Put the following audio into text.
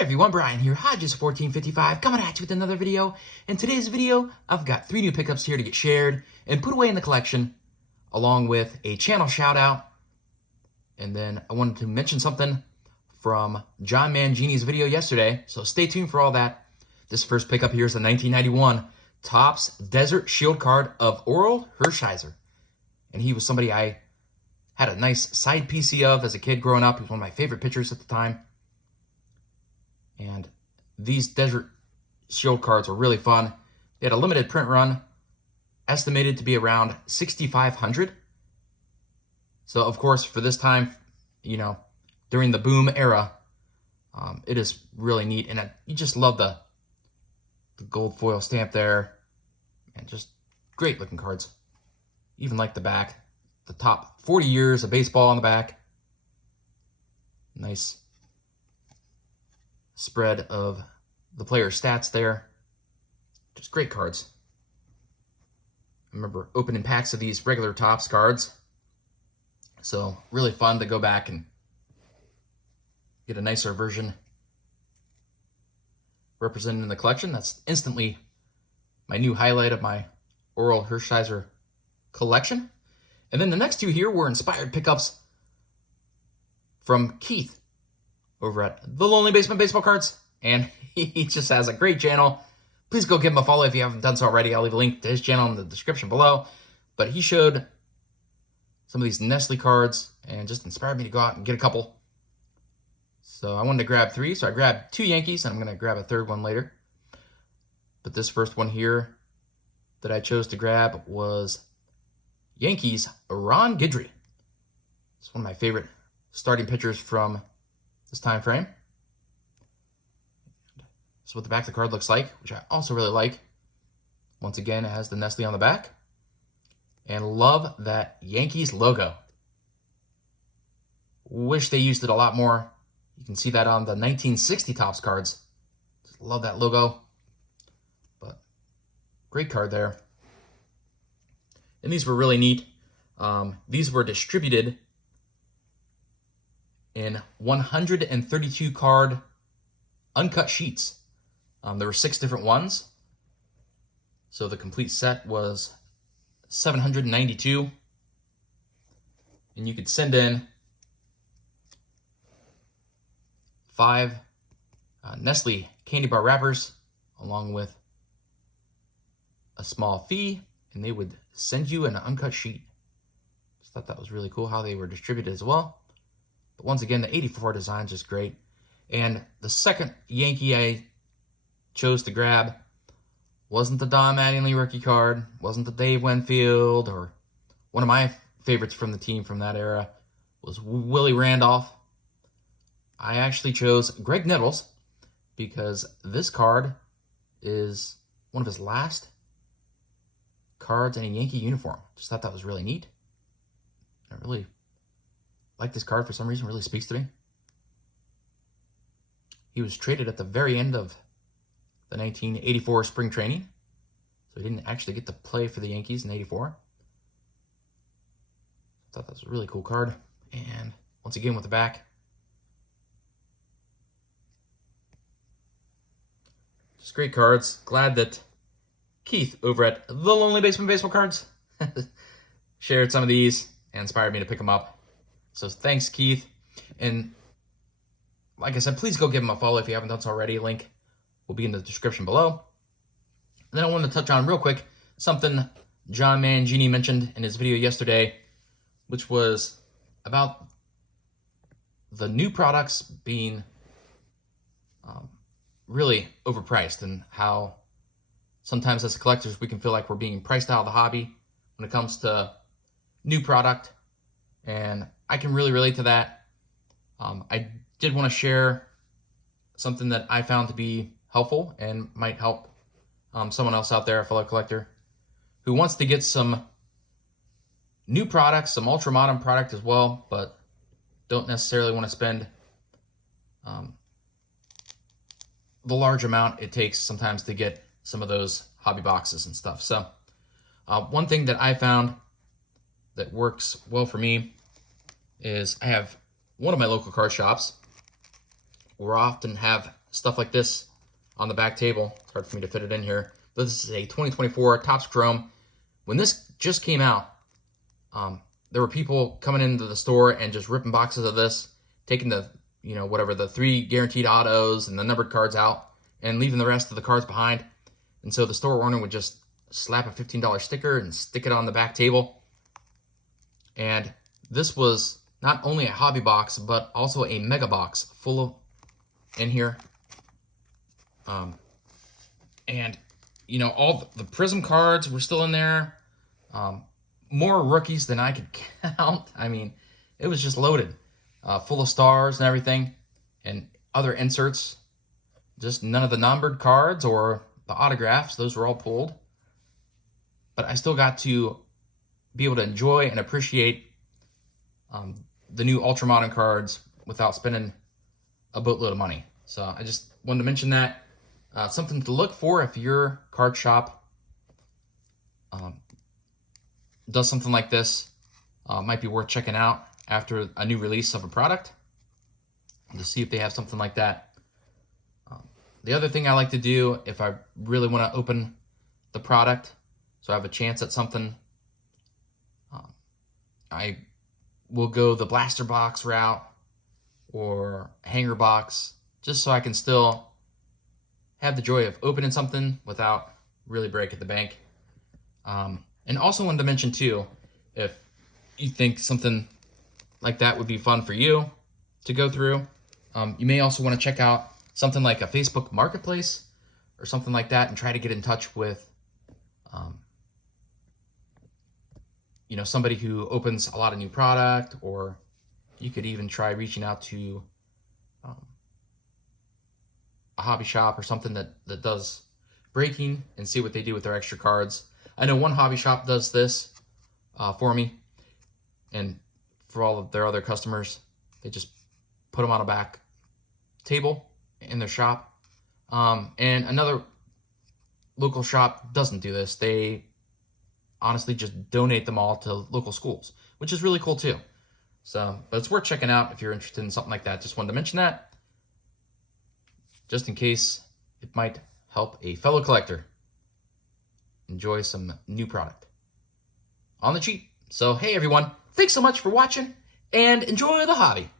everyone, Brian here, Hodges1455, coming at you with another video. In today's video, I've got 3 new pickups here to get shared and put away in the collection, along with a channel shout out. And then I wanted to mention something from John Mangini's video yesterday, so stay tuned for all that. This first pickup here is the 1991 Topps Desert Shield card of Orel Hershiser. And he was somebody I had a nice side PC of as a kid growing up. He was one of my favorite pitchers at the time. And these Desert Shield cards were really fun. They had a limited print run, estimated to be around 6,500. So, of course, for this time, during the boom era, it is really neat. And you just love the gold foil stamp there. And just great looking cards. Even like the back. The top 40 years of baseball on the back. Nice spread of the player's stats there. Just great cards. I remember opening packs of these regular Topps cards. So really fun to go back and get a nicer version represented in the collection. That's instantly my new highlight of my Orel Hershiser collection. And then the next two here were inspired pickups from Keith over at The Lonely Basement Baseball Cards, and he just has a great channel. Please go give him a follow if you haven't done so already. I'll leave a link to his channel in the description below. But he showed some of these Nestle cards and just inspired me to go out and get a couple. So I wanted to grab 3, so I grabbed 2 Yankees, and I'm going to grab a third one later. But this first one here that I chose to grab was Yankees Ron Guidry. It's one of my favorite starting pitchers from this time frame. This is what the back of the card looks like, which I also really like. Once again, it has the Nestle on the back. And love that Yankees logo. Wish they used it a lot more. You can see that on the 1960 Topps cards. Just love that logo. But great card there. And these were really neat. These were distributed in 132 card uncut sheets. There were 6 different ones. So the complete set was 792. And you could send in 5 Nestle candy bar wrappers along with a small fee, and they would send you an uncut sheet. Just thought that was really cool how they were distributed as well. But once again, the 84 design is just great. And the second Yankee I chose to grab wasn't the Don Mattingly rookie card, wasn't the Dave Winfield, or one of my favorites from the team from that era was Willie Randolph. I actually chose Greg Nettles because this card is one of his last cards in a Yankee uniform. Just thought that was really neat. I really like this card for some reason. Really speaks to me. He was traded at the very end of the 1984 spring training, so he didn't actually get to play for the Yankees in '84. I thought that was a really cool card. And once again with the back, just great cards. Glad that Keith over at The Lonely Basement Baseball Cards shared some of these and inspired me to pick them up. So thanks, Keith. And like I said, please go give him a follow if you haven't done so already. Link will be in the description below. And then I wanted to touch on real quick something John Mangini mentioned in his video yesterday, which was about the new products being really overpriced, and how sometimes as collectors we can feel like we're being priced out of the hobby when it comes to new product. And I can really relate to that. I did want to share something that I found to be helpful and might help someone else out there, a fellow collector, who wants to get some new products, some ultra modern product as well, but don't necessarily want to spend the large amount it takes sometimes to get some of those hobby boxes and stuff. So one thing that I found that works well for me is I have one of my local card shops where I often have stuff like this on the back table. It's hard for me to fit it in here. But this is a 2024 Topps Chrome. When this just came out, there were people coming into the store and just ripping boxes of this, taking the, whatever, the 3 guaranteed autos and the numbered cards out and leaving the rest of the cards behind. And so the store owner would just slap a $15 sticker and stick it on the back table. And this was not only a hobby box, but also a mega box full of in here. And, all the Prism cards were still in there. More rookies than I could count. I mean, it was just loaded, full of stars and everything, and other inserts. Just none of the numbered cards or the autographs. Those were all pulled. But I still got to be able to enjoy and appreciate the new Ultra Modern cards without spending a boatload of money. So I just wanted to mention that. Something to look for if your card shop does something like this. Might be worth checking out after a new release of a product to see if they have something like that. The other thing I like to do if I really want to open the product, so I have a chance at something, I will go the blaster box route or hanger box, just so I can still have the joy of opening something without really breaking the bank. And also wanted to mention too, if you think something like that would be fun for you to go through, you may also want to check out something like a Facebook Marketplace or something like that and try to get in touch with somebody who opens a lot of new product, or you could even try reaching out to a hobby shop or something that does breaking and see what they do with their extra cards. I know one hobby shop does this for me, and for all of their other customers, they just put them on a back table in their shop. And another local shop doesn't do this. They honestly just donate them all to local schools, which is really cool too. So, but it's worth checking out if you're interested in something like that. Just wanted to mention that, just in case it might help a fellow collector enjoy some new product on the cheap. So, hey everyone, thanks so much for watching and enjoy the hobby.